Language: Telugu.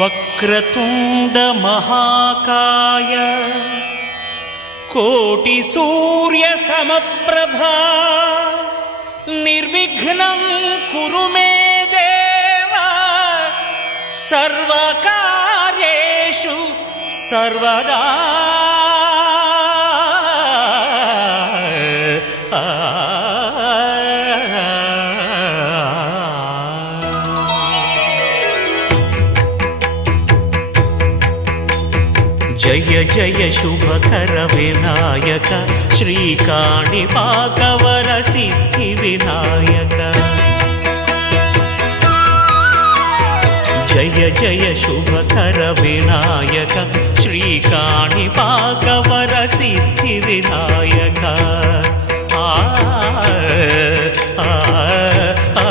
వక్రతుండ మహాకాయ కోటి సూర్య సమప్రభా నిర్విఘ్నం కురు మే దేవ సర్వకార్యేషు సర్వదా. జయ జయ శుభకర వినాయక శ్రీకాణిపాకవర సిద్ధి వినాయక. జయ జయ శుభకర వినాయక శ్రీకాణిపాకవర సిద్ధి వినాయక. ఆ ఆ ఆ